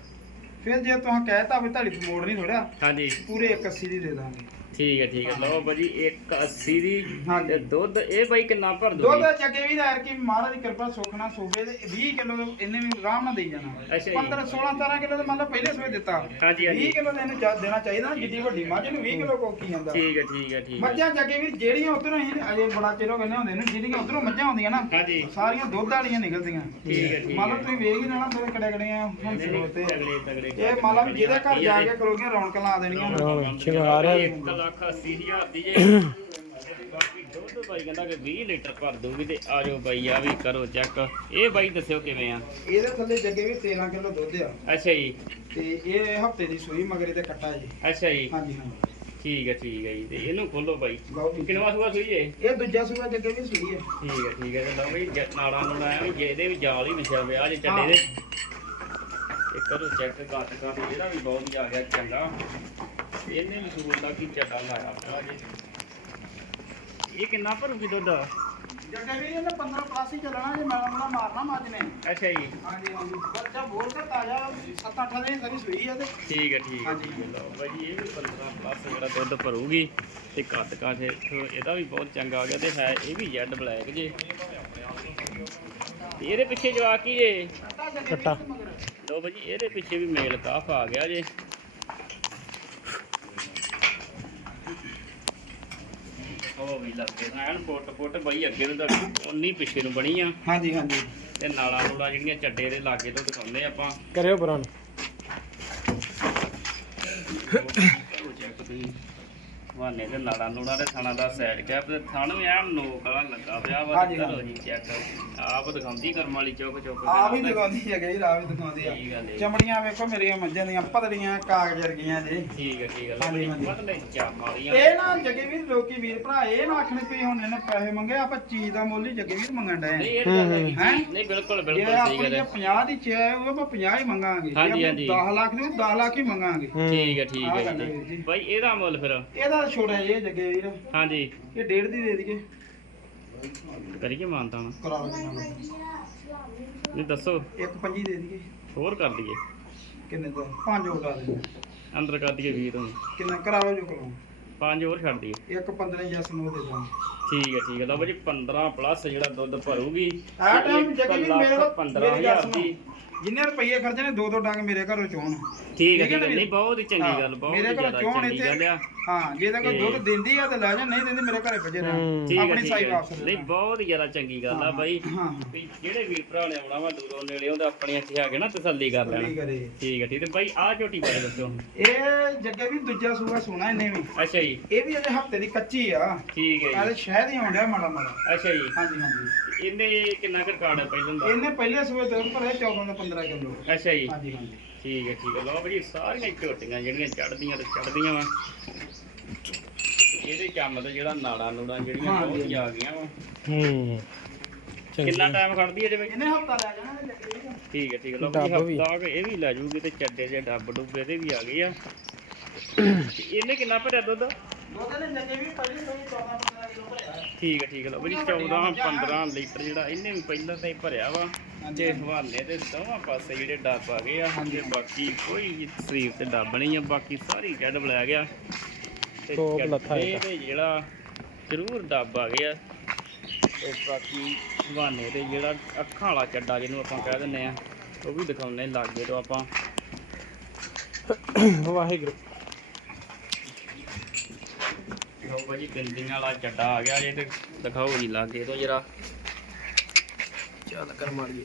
B: ਫਿਰ ਜੇ ਤੁਸੀਂ ਕਹਿਤਾ ਵੀ ਤੁਹਾਡੀ ਮੋੜ ਨਹੀਂ ਥੋੜਿਆ
A: ਹਾਂਜੀ।
B: ਪੂਰੇ 81 ਦੀ ਦੇ ਦਾਂਗੇ।
A: ਠੀਕ ਹੈ ਠੀਕ ਹੈ ਲਓ ਬਾਜੀ 180 ਦੀ
B: ਹਾਂਜੀ।
A: ਤੇ ਦੁੱਧ ਇਹ ਬਾਈ ਕਿੰਨਾ ਭਰ
B: ਦੁੱਧ
A: ਦੂਗੀ
B: ਜੱਗੇ ਵੀ ਯਾਰ ਕਿ ਮਹਾਰਾਜ ਦੀ ਕਿਰਪਾ ਸੁਖਣਾ ਸੂਬੇ ਦੇ 20 ਕਿਲੋ ਇਹਨੇ ਵੀ ਆਰਾਮ ਨਾਲ ਦੇਈ ਜਾਣਾ
A: ਅੱਛਾ ਜੀ।
B: 15 16 17 ਕਿਲੋ ਤੇ ਮੰਨ ਲਓ ਪਹਿਲੇ ਸਵੇ ਦਿੱਤਾ
A: ਹਾਂਜੀ, ਹਾਂਜੀ।
B: 20 ਕਿਲੋ ਦੇ ਇਹਨੂੰ ਜਾ- ਦੇਣਾ ਚਾਹੀਦਾ ਨਾ, ਜਿੱਡੀ ਵੱਡੀ ਮੱਝ ਨੂੰ 20 ਕਿਲੋ ਕੋਕੀ ਜਾਂਦਾ
A: ਠੀਕ ਹੈ ਠੀਕ ਹੈ ਠੀਕ ਹੈ
B: ਮੱਝਾਂ ਜੱਗੇ ਵੀ ਜਿਹੜੀਆਂ ਉਧਰੋਂ ਹੀ ਅਜੇ ਬੜਾ ਚਿਰ ਹੋ ਗਏ ਹੁੰਦੇ ਨੇ ਜਿਹੜੀਆਂ ਉਧਰੋਂ ਮੱਝਾਂ ਆਉਂਦੀਆਂ ਨਾ
A: ਹਾਂਜੀ
B: ਸਾਰੀਆਂ ਦੁੱਧ ਵਾਲੀਆਂ ਨਿਕਲਦੀਆਂ
A: ਠੀਕ ਹੈ, ਠੀਕ
B: ਮੰਨ ਲਓ
A: ਹੈ।
B: ਤੁਸੀਂ ਵੇਖ ਹੀ ਲੈਣਾ ਤੇਰੇ ਕੜੇ ਕੜੀਆਂ ਹੁਣ
A: ਨਹੀਂ, ਨਹੀਂ,
B: ਸਰੋਤੇ
A: ਤਗੜੇ ਤਗੜੇ
B: ਇਹ ਮੰਨ ਵੀ ਜਿਹਦੇ ਘਰ ਜਾ ਕੇ ਕਰੋਗੇ ਰੌਣਕ ਲਾ ਦੇਣੀਆਂ
C: ਹਾਂ, ਸ਼ਿੰਗਾਰ ਹੈ।
A: 1 ਲੱਖ 80 ਹਜ਼ਾਰ ਦੀ ਜੇ। ਬਾਕੀ ਦੁੱਧ ਬਾਈ ਕਹਿੰਦਾ ਕਿ 20 ਲੀਟਰ ਭਰ ਦੂਗੀ ਤੇ ਆ ਜਾਓ ਬਾਈ ਆ ਵੀ ਕਰੋ ਚੈੱਕ ਇਹ ਬਾਈ ਦੱਸਿਓ ਕਿਵੇਂ ਆ?
B: ਇਹਦੇ ਥੱਲੇ ਜੱਗੇ ਵੀ 13 ਕਿਲੋ ਦੁੱਧ ਆ।
A: ਅੱਛਾ ਜੀ।
B: ਤੇ ਇਹ ਹਫ਼ਤੇ ਦੀ ਸੂਈ ਮਗਰੇ ਤੇ ਕੱਟਾ ਜੀ।
A: ਅੱਛਾ ਜੀ।
B: ਹਾਂਜੀ ਹਾਂ
A: ਠੀਕ ਹੈ ਠੀਕ ਹੈ ਜੀ। ਤੇ ਇਹਨੂੰ ਖੋਲੋ ਬਾਈ। ਕਿੰਨਵਾ ਸੂਆ ਸੂਈ ਜੇ
B: ਇਹ ਦੂਜਾ ਸੂਆ ਜੱਗੇ ਵੀ ਸੂਈ ਹੈ
A: ਠੀਕ ਹੈ ਠੀਕ ਹੈ ਤੇ ਲਓ ਬਈ ਨਾੜਾਂ ਨੂੰ ਆਇਆ ਵੀ ਜੇ ਇਹਦੇ ਵੀ ਜਾਲ ਹੀ ਵਿਛਿਆ ਪਿਆ ਜੇ ਚੱਡੇ ਦੇ। ਇਹ ਕਰੋ ਚੈੱਕ ਘੱਟ ਕਰ ਇਹਦਾ ਵੀ ਬਹੁਤ ਹੀ ਆ ਗਿਆ ਚੰਗਾ। ਇਹਨੇ ਵੀ ਸੂਰ ਦਾ ਕੀ ਚੱਡਾ ਲਾਇਆ ਪਿਆ ਜੇ ਇਹ ਕਿੰਨਾ ਭਰੂਗੀ ਦੁੱਧ?
B: ਜੱਗੇ ਵੀ ਇਹਨੇ 15 ਪਲੱਸ ਹੀ ਚੱਲਣਾ ਜੇ ਮੈਲਾ ਮੈਲਾ ਮਾਰਨਾ ਮੱਝ ਨੇ।
A: ਅੱਛਾ ਜੀ।
B: ਹਾਂਜੀ ਹਾਂਜੀ। ਜਦ ਬੋਲ ਕੇ ਤਾਜ਼ਾ 7-8 ਦਿਨ ਸਾਰੀ ਸੂਈ ਹੈ ਤੇ।
A: ਠੀਕ ਹੈ ਠੀਕ ਹੈ
B: ਹਾਂਜੀ।
A: ਠੀਕ ਹੈ ਲਓ ਬਾਈ ਜੀ ਇਹ ਵੀ 15 ਪਲੱਸ ਜਿਹੜਾ ਦੁੱਧ ਭਰੂਗੀ ਤੇ ਘੱਟ ਘੱਟ ਇੱਥੋਂ ਇਹਦਾ ਵੀ ਬਹੁਤ ਚੰਗਾ ਆ ਗਿਆ ਤੇ ਹੈ ਇਹ ਵੀ ਜੈਡ ਬਲੈਕ ਜੇ। ਤੇ ਇਹਦੇ ਪਿੱਛੇ ਜਵਾ ਕੀ ਜੇ?
C: ਕੱਟਾ
A: ਲੋ ਭਾਜੀ ਇਹਦੇ ਪਿੱਛੇ ਵੀ ਮੇਲ ਕਾਫ ਆ ਗਿਆ ਜੇ। ਉਹ ਵੀ ਲੱਗੇ ਐਨ ਪੁੱਟ ਪੁੱਟ ਬਈ ਅੱਗੇ ਨੂੰ ਤਾਂ ਉਨੀ ਪਿੱਛੇ ਨੂੰ ਬਣੀ ਆ।
B: ਹਾਂਜੀ ਹਾਂਜੀ।
A: ਤੇ ਨਾਲਾਂ ਨੂਲਾਂ ਜਿਹੜੀਆਂ ਚੱਡੇ ਦੇ ਲਾਗੇ ਤੋਂ ਦਿਖਾਉਂਦੇ ਆਪਾਂ।
C: ਕਰਿਓ
A: ਤੁਸੀਂ ਵਾਨੇ ਤੇ ਨਾਲਾਂ ਨੂਲਾਂ ਦੇ ਥਾਣਾ ਦਾ ਸਾਈਡ ਕੈਪ ਤੇ ਥਣ ਵੀ ਐਨ ਨੋਕ ਵਾਲਾ ਲੱਗਾ ਪਿਆ ਵਾ
B: ਹਾਂਜੀ,
A: ਚੈੱਕ ਆਪ ਦਿਖਾਉਂਦੀ ਕਰਮ ਵਾਲੀ ਚੁੱਕ ਚੁੱਕ ਕੇ
B: ਆ ਵੀ
A: ਨਾਲ।
B: ਦਿਖਾਉਂਦੀ ਹੈ ਗਈ ਆ ਵੀ ਦਿਖਾਉਂਦੀ ਆ
A: ਹੈ।
B: ਚਮੜੀਆਂ ਵੇਖੋ ਮੇਰੀਆਂ ਮੱਝਾਂ ਦੀਆਂ ਪਤਲੀਆਂ ਕਾਗਜ਼ ਵਰਗੀਆਂ ਜੇ
A: ਠੀਕ ਹੈ ਠੀਕ ਹੈ
B: ਹਾਂਜੀ, ਹਾਂਜੀ।
A: ਮਤਲਬ ਚਾਮ ਵਾਲੀਆਂ
B: ਇਹ ਨਾ ਜੱਗੇ ਵੀਰ ਲੋਕੀ ਵੀਰ ਭਰਾ ਇਹ ਨਾ ਆਖਣ ਵੀ ਹੁਣ ਇਹਨੇ ਪੈਸੇ ਮੰਗੇ ਆਪਾਂ ਚੀਜ਼ ਦਾ ਮੁੱਲ ਹੀ ਜੱਗੇ ਵੀਰ ਮੰਗਣ ਡਏ
A: ਨਹੀਂ
B: ਆ
A: ਇਹ ਤਾਂ।
B: ਹੈਂ?
A: ਨਹੀਂ ਬਿਲਕੁਲ
B: ਜੇ
A: ਬਿਲਕੁਲ ਸਹੀ
B: ਆਪਣੀ
A: ਹੈ
B: 50 ਦੀ ਚੇ ਉਹ ਆਪਾਂ 50 ਹੀ ਮੰਗਾਂਗੇ ਜੇ
A: ਹਾਂਜੀ,
B: ਆਪਣੀ
A: ਹਾਂਜੀ।
B: 10 ਲੱਖ ਦੀ 10 ਲੱਖ ਹੀ ਮੰਗਾਂਗੇ
A: ਠੀਕ ਹੈ ਠੀਕ ਹੈ
B: ਹੈ
A: ਜੀ
B: ਵੀਰ ਜੀ।
A: ਬਾਈ ਇਹਦਾ ਮੁੱਲ ਫਿਰ
B: ਇਹਦਾ ਛੋਟਾ ਜਿਹਾ ਜੱਗੇ ਵੀਰ।
A: ਹਾਂਜੀ।
B: ਇਹ ਡੇਢ ਦੀ ਦੇ ਦਈਏ।
A: ਕਰੀਏ ਮਾਨਤਾ ਨਾ
B: ਕਰਾ ਲਓ ਜੀ।
A: ਨਹੀਂ ਦੱਸੋ।
B: ਇੱਕ ਪੰਜੀ ਦੇ ਦਈਏ।
A: ਹੋਰ ਕਰ ਦਈਏ।
B: ਕਿੰਨੇ ਦਾ? ਪੰਜ ਹੋਰ ਲਾ ਦੇ
A: ਅੰਦਰ ਕਰ ਦਈਏ 20 ਤੋਂ
B: ਕਿੰਨਾ? ਕਰਾ ਲਓ ਜੋ ਕਰਾਉ
A: ਪੰਜ ਹੋਰ ਛੱਡ ਦਈਏ।
B: ਇੱਕ 15 ਜਸ ਨੂੰ ਦੇ ਦਾਂ
A: ਠੀਕ ਹੈ ਠੀਕ ਹੈ। ਲਓ ਬਾਈ 15 ਪਲੱਸ ਜਿਹੜਾ ਦੁੱਧ ਭਰੂਗੀ
B: ਆ ਟਾਈਮ ਜੱਗੇ
A: ਲੱਖ
B: ਮੇਰੇ ਕੋਲ
A: 15000 ਦੀ।
B: ਜਿੰਨੇ ਰੁਪਏ ਖਰਚਣੇ ਦੋ ਦੋ ਡੰਗ ਮੇਰੇ ਘਰੋਂ ਚੋਣ।
A: ਠੀਕ ਹੈ ਨਹੀਂ? ਬਹੁਤ ਹੀ ਚੰਗੀ ਗੱਲ ਬਹੁਤ ਜ਼ਿਆਦਾ ਚੰਗੀ ਗੱਲ ਆ।
B: ਹਾਂ ਜੇ ਤਾਂ ਕੋਈ ਦੁੱਧ ਦਿੰਦੀ ਆ ਤੇ ਲੈ ਜਾ ਨਹੀਂ ਦਿੰਦੀ ਮੇਰੇ ਘਰੇ ਭਜੇ
C: ਹੂੰ।
B: ਰਹਿਣ
A: ਠੀਕ ਹੈ
B: ਆਪਣੀ ਸਾਈ ਵਾਪਸ
A: ਨਹੀਂ ਬਹੁਤ ਜ਼ਿਆਦਾ ਚੰਗੀ ਗੱਲ ਆ ਬਾਈ। ਵੀ ਜਿਹੜੇ ਵੀਰ ਭਰਾ ਨੇ ਆਉਣਾ ਵਾ ਦੂਰੋਂ ਨੇੜਿਓਂ ਤੇ ਆਪਣੀਆਂ ਇੱਥੇ ਆ ਕੇ ਨਾ ਤਸੱਲੀ ਕਰ
B: ਠੀਕ
A: ਲੈਣਾ ਠੀਕ ਹੈ ਠੀਕ ਹੈ ਬਾਈ ਆਹ ਝੋਟੀ ਬਾਰੇ ਦੱਸਿਓ
B: ਇਹ ਜੱਗੇ ਵੀ ਦੂਜਾ ਸੂਆ ਸੋਣਾ ਇਹਨੇ ਵੀ।
A: ਅੱਛਾ ਜੀ।
B: ਇਹ ਵੀ ਅਜੇ ਹਫ਼ਤੇ ਦੀ ਕੱਚੀ ਆ।
A: ਠੀਕ ਹੈ
B: ਨਾਲੇ
A: ਜੀ।
B: ਸ਼ਹਿਦ ਹੀ ਆਉਂਦਾ ਮਾੜਾ ਮਾੜਾ।
A: ਅੱਛਾ ਜੀ।
B: ਹਾਂਜੀ ਹਾਂਜੀ।
A: ਇਹਨੇ ਕਿੰਨਾ ਕੁ ਰਿਕਾਰਡ ਹੈ ਪਹਿਲਾਂ ਦਾ?
B: ਇਹਨੇ ਪਹਿਲੇ ਸੂਏ ਤੋਂ ਭਰੇ 14 ਤੋਂ 15 ਕਿਲੋ।
A: ਅੱਛਾ ਜੀ।
B: ਹਾਂਜੀ ਹਾਂਜੀ।
A: ਠੀਕ ਹੈ ਠੀਕ ਹੈ। ਲਓ ਭਾਜੀ ਸਾਰੀਆਂ ਝੋਟੀਆਂ ਜਿਹੜੀਆਂ ਚੜਦੀਆਂ ਤੇ ਚੜਦੀਆਂ ਵਾ। ਇਹਦੇ ਕੰਮ ਤੇ ਜਿਹੜਾ ਨਾੜਾਂ ਨੂੜਾਂ ਜਿਹੜੀਆਂ
B: ਹਾਂਜੀ,
A: ਬਹੁਤ ਹੀ ਆ ਗਈਆਂ ਵਾ।
C: ਹੂੰ ਚੰਗੀ।
A: ਕਿੰਨਾ ਟਾਈਮ ਖੜਦੀ ਹੈ ਜਿਵੇਂ
B: ਇਹਨੇ ਹਫਤਾ ਲੈ ਜਾਣਾ ਇਹ ਜੱਗੇ ਵੀਰ।
A: ਠੀਕ ਹੈ ਠੀਕ ਹੈ। ਲਓ
C: ਡੱਬ
A: ਭਾਜੀ
C: ਵੀ।
A: ਹਫਤਾ ਇਹ ਵੀ ਲੈ ਜੂਗੀ ਤੇ ਚੱਡੇ ਜੇ ਡੱਬ ਡੁੱਬੇ ਦੇ ਵੀ ਆ ਗਏ ਆ। ਤੇ ਇਹਨੇ ਕਿੰਨਾ ਭਰਿਆ ਦੁੱਧ?
B: ਦੁੱਧ ਨੇ ਜੱਗੇ ਵੀ ਪਹਿਲੇ ਤੋਂ 14 15 ਕਿਲੋ ਭਰਿਆ
A: ਠੀਕ ਹੈ ਠੀਕ ਹੈ। ਲਓ ਭਾਜੀ 14 15 ਲੀਟਰ ਜਿਹੜਾ ਇਹਨੇ ਵੀ ਪਹਿਲਾਂ ਤਾਂ ਹੀ ਭਰਿਆ ਵਾ। ਹਵਾਲੇ ਦੇ ਦੋਵਾਂ ਪਾਸੇ ਜਿਹੜੇ ਡੱਬ ਆ ਗਏ ਆ ਤੇ ਬਾਕੀ ਕੋਈ ਸਰੀਰ ਤੇ ਡੱਬ ਨਹੀਂ ਆ ਬਾਕੀ ਸਾਰੀ ਜੜ ਬਲਿਆ ਗਿਆ। ਤੇ
C: ਲੱਥਾ।
A: ਤੇ ਜਿਹੜਾ ਜ਼ਰੂਰ ਡੱਬ ਆ ਗਿਆ। ਤੇ ਬਾਕੀ ਹਵਾਨੇ ਤੇ ਜਿਹੜਾ ਅੱਖਾਂ ਵਾਲਾ ਚੱਡਾ ਜਿਹਨੂੰ ਆਪਾਂ ਕਹਿ ਦਿੰਦੇ ਆ ਉਹ ਵੀ ਦਿਖਾਉਂਦੇ ਲਾਗੇ ਤੋਂ ਆਪਾਂ।
C: ਵਾਹਿਗੁਰੂ।
A: ਲਓ ਭਾਜੀ ਪਿੰਡੀਆਂ ਵਾਲਾ ਚੱਡਾ ਆ ਗਿਆ ਜੇ ਤੇ ਦਿਖਾਓ ਜੀ ਲਾਗੇ ਤੋਂ ਜਰਾ।
C: ਚੱਲ ਕਰ ਮਾਰੀਏ।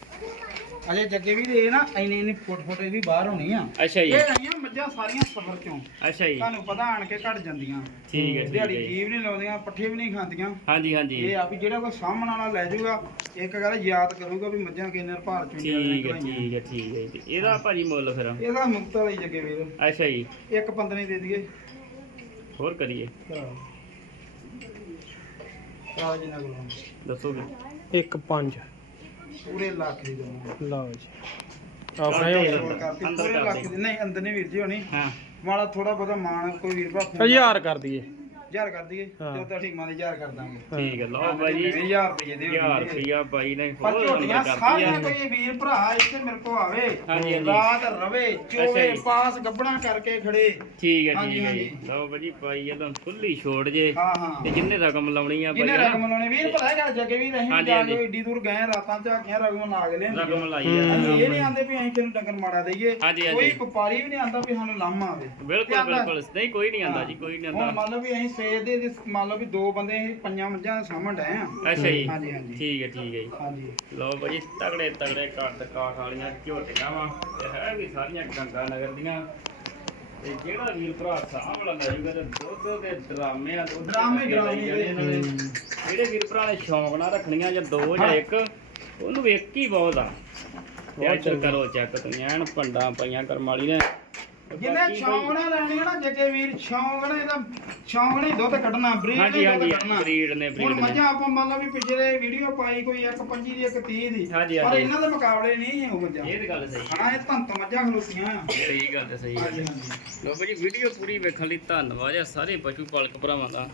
B: ਅਜੇ ਜੱਗੇ ਵੀ ਇਹ ਨਾ ਇੰਨੇ ਇੰਨੇ ਫੁੱਟ ਫੁੱਟ ਵੀ ਬਾਹਰ ਹੋਣੀ ਆ।
A: ਅੱਛਾ ਜੀ।
B: ਇਹ ਆਈਆਂ ਮੱਝਾਂ ਸਾਰੀਆਂ ਸਫਰ ਚੋਂ।
A: ਅੱਛਾ ਜੀ।
B: ਤੁਹਾਨੂੰ ਪਤਾ ਆਣ ਕੇ ਘਟ ਜਾਂਦੀਆਂ।
A: ਠੀਕ ਹੈ
B: ਦਿਹਾੜੀ। ਜੀਵ ਨਹੀਂ ਲਾਉਂਦੀਆਂ ਪੱਠੇ ਵੀ ਨਹੀਂ ਖਾਂਦੀਆਂ।
A: ਹਾਂਜੀ ਹਾਂਜੀ।
B: ਇਹ ਆ ਵੀ ਜਿਹੜਾ ਕੋਈ ਸਾਹਮਣ ਵਾਲਾ ਲੈ ਜਾਊਗਾ ਇੱਕ ਗੱਲ ਯਾਦ ਕਰੂਗਾ ਵੀ ਮੱਝਾਂ ਕਿੰਨੇ ਭਾਰ ਚੋਂ
A: ਠੀਕ ਹੈ ਠੀਕ ਹੈ ਠੀਕ ਹੈ ਇਹਦਾ ਭਾਜੀ ਮੁੱਲ ਫਿਰ।
B: ਇਹਦਾ ਮੁਕਤ ਵਾਲੀ ਜੱਗੇ ਵੀਰ।
A: ਅੱਛਾ ਜੀ।
B: ਇੱਕ 15 ਦੇ ਦਈਏ।
A: ਹੋਰ ਕਰੀਏ।
B: ਕਰਾ ਜੀ ਨਾ ਕੋਲੋਂ
A: ਦੱਸੋਗੇ?
C: ਇੱਕ ਪੰਜ।
B: ਪੂਰੇ ਲੱਖ ਦੀ ਦੋਵਾਂ
C: ਲਓ ਜੀ। ਆਪਣੇ ਹੋ
B: ਹੋਰ ਕਰਤੀ ਪੂਰੇ
A: ਦੇ।
B: ਨਹੀਂ ਅੰਦਰ ਨਹੀਂ ਵੀਰ ਜੀ ਹੋਣੀ।
A: ਹਾਂ।
B: ਮਾੜਾ ਥੋੜਾ ਬਹੁਤਾ ਮਾਣ ਕੋਈ ਵੀਰ
C: ਗਿਆ ਹਜ਼ਾਰ ਕਰ ਦਈਏ।
B: ਹਜ਼ਾਰ ਕਰ ਦਈਏ
C: ਹਾਂ।
B: ਜੋ ਤਾਂ ਠੀਕ ਮਾਂ ਦੇ ਹਜ਼ਾਰ ਕਰ ਦਾਂਗੇ।
A: ਠੀਕ ਹੈ ਲਓ ਭਾਜੀ
B: 1000 ਰੁਪਏ ਦੇ
A: 1000 ਰੁਪਿਆ ਭਾਈ ਨੇ
B: ਪਰ
A: ਹੋਰ
B: ਝੋਟੀਆਂ
A: ਨੰਬਰ ਕਰਤੀ
B: ਸਾਰੀਆਂ
A: ਆ
B: ਕੋਈ ਵੀਰ ਭਰਾ ਇੱਥੇ ਮੇਰੇ ਕੋ ਆਵੇ।
A: ਹਾਂਜੀ, ਹਾਂਜੀ।
B: ਰਾਤ ਰਵੇ
A: ਅੱਛਾ
B: ਚੋਵੇ
A: ਜੀ।
B: ਪਾਸ ਗੱਬਣਾ ਕਰਕੇ ਖੜੇ।
A: ਠੀਕ ਹੈ
B: ਹਾਂਜੀ,
A: ਠੀਕ ਹੈ ਜੀ।
B: ਹਾਂਜੀ।
A: ਲਓ ਭਾਜੀ ਭਾਈ ਇਹਦਾ ਖੁੱਲੀ ਛੋੜ ਜੇ।
B: ਹਾਂ
A: ਤੇ
B: ਹਾਂ
A: ਜਿੰਨੇ ਰਕਮ ਲਾਉਣੀ ਆ
B: ਕਿੰਨੇ
A: ਭਾਈ
B: ਰਕਮ ਲਾਉਣੇ ਵੀਰ ਪਤਾ ਹੈਗਾ ਜੱਗੇ ਵੀ ਅਸੀਂ
A: ਹਾਂਜੀ,
B: ਜਾ
A: ਹਾਂਜੀ।
B: ਏਡੀ ਦੂਰ ਗਏ ਰਾਤਾਂ ਝਾਕੀਆਂ ਰਕਮ ਲਾ ਕੇ ਲਿਆਂਦੀ
A: ਰਕਮ ਲਾਈ। ਆ।
B: ਅਸੀਂ ਇਹ ਨਹੀਂ ਆਂਦੇ ਵੀ ਅਸੀਂ ਕਿਹਨੂੰ ਡੰਗਰ ਮਾੜਾ ਦਈਏ।
A: ਹਾਂਜੀ, ਹਾਂਜੀ।
B: ਕੋਈ ਵਪਾਰੀ ਵੀ ਨਹੀਂ ਆਂਦਾ ਵੀ ਸਾਨੂੰ ਲਾਮਾ ਆਵੇ।
A: ਬਿਲਕੁਲ
B: ਤੇ ਆਂਦਾ-
A: ਬਿਲਕੁਲ। ਨਹੀਂ ਕੋਈ ਨਹੀਂ ਆਂਦਾ ਜੀ ਕੋਈ ਨਹੀਂ
B: ਹੁਣ
A: ਆਂਦਾ।
B: ਮੰਨ ਲਓ ਵੀ ਅਸੀਂ ਸਵੇਰ ਦੇ ਦੇ- ਮੰਨ ਲਓ ਵੀ ਦੋ ਬੰਦੇ ਅਸੀਂ ਪੰਜਾਂ ਮੱਝਾਂ ਦੇ ਸਾਹਮਣੇ ਡਏ ਆ।
A: ਅੱਛਾ ਜੀ।
B: ਹਾਂਜੀ ਹਾਂਜੀ।
A: ਠੀਕ ਹੈ ਠੀਕ ਹੈ ਜੀ।
B: ਹਾਂਜੀ।
A: ਲਓ ਭਾਜੀ ਤਗੜੇ ਤਗੜੇ ਕੱਟ ਕਾਠ ਵਾਲੀਆਂ ਝੋਟੀਆਂ ਵਾ। ਤੇ ਹੈ ਵੀ ਸਾਰੀਆਂ ਗੰਗਾ ਨਗਰ ਦੀਆਂ। ਤੇ ਜਿਹੜਾ ਵੀਰ ਭਰਾ ਸਾਂਭ ਲੈ ਜਾਊਗਾ ਤੇ ਦੁੱਧ ਦੇ ਡਰਾਮੇ ਆ ਦੁੱਧ ਦੇ
B: ਡਰਾਮੇ-
A: ਲੱਗੇ ਜਾਣੇ ਇਹਨਾਂ ਨੇ। ਜਿਹੜੇ ਵੀਰ ਭਰਾ ਨੇ ਸ਼ੌਂਕ ਨਾਲ ਰੱਖਣੀਆਂ ਜਾਂ ਦੋ ਜਾਂ ਇੱਕ ਉਹਨੂੰ ਇੱਕ ਹੀ ਬਹੁਤ ਆ। ਇੱਧਰ ਕਰੋ ਚੈੱਕ ਤੁਸੀਂ ਐਨ ਪੰਡਾ ਪਈਆਂ ਕਰਮਾਲੀ ਨੇ।
B: ਜਿਹਨੇ ਸ਼ੌਂਕ ਨਾਲ ਲੈਣੀ ਹੈ ਨਾ ਜੱਗੇ ਵੀਰ ਸ਼ੌਂਕ ਨਾਲ ਇਹਦਾ ਸ਼ੌਂਕ ਦੁੱਧ ਕੱਢਣਾ ਬਰੀਡ
A: ਹਾਂਜੀ
B: ਦੁੱਧ ਕੱਢਣਾ।
A: ਬਰੀਡ ਨੇ
B: ਹੁਣ
A: ਬਰੀਡ ਨੇ।
B: ਮੱਝਾਂ ਆਪਾਂ ਮੰਨ ਲਓ ਵੀ ਪਿਛਲੇ ਵੀਡੀਓ ਪਾਈ ਕੋਈ ਇੱਕ 25 ਦੀ ਇੱਕ 30 ਦੀ
A: ਹਾਂਜੀ,
B: ਪਰ
A: ਹਾਂਜੀ।
B: ਇਹਨਾਂ ਦੇ ਮੁਕਾਬਲੇ ਨਹੀਂ ਉਹ ਮੱਝਾਂ।
A: ਇਹ ਤਾਂ ਗੱਲ ਸਹੀ
B: ਹਾਂ। ਇਹ ਧੰਤ ਮੱਝਾਂ ਖਲੋਤੀਆਂ ਆ।
A: ਸਹੀ ਗੱਲ ਹੈ ਸਹੀ ਗੱਲ ਹੈ।
B: ਹਾਂਜੀ
A: ਲੋ ਭਾਜੀ ਵੀਡੀਓ ਪੂਰੀ ਵੇਖਣ ਲਈ ਧੰਨਵਾਦ ਆ ਸਾਰੇ ਪਸ਼ੂ ਪਾਲਕ ਭਰਾਵਾਂ ਦਾ।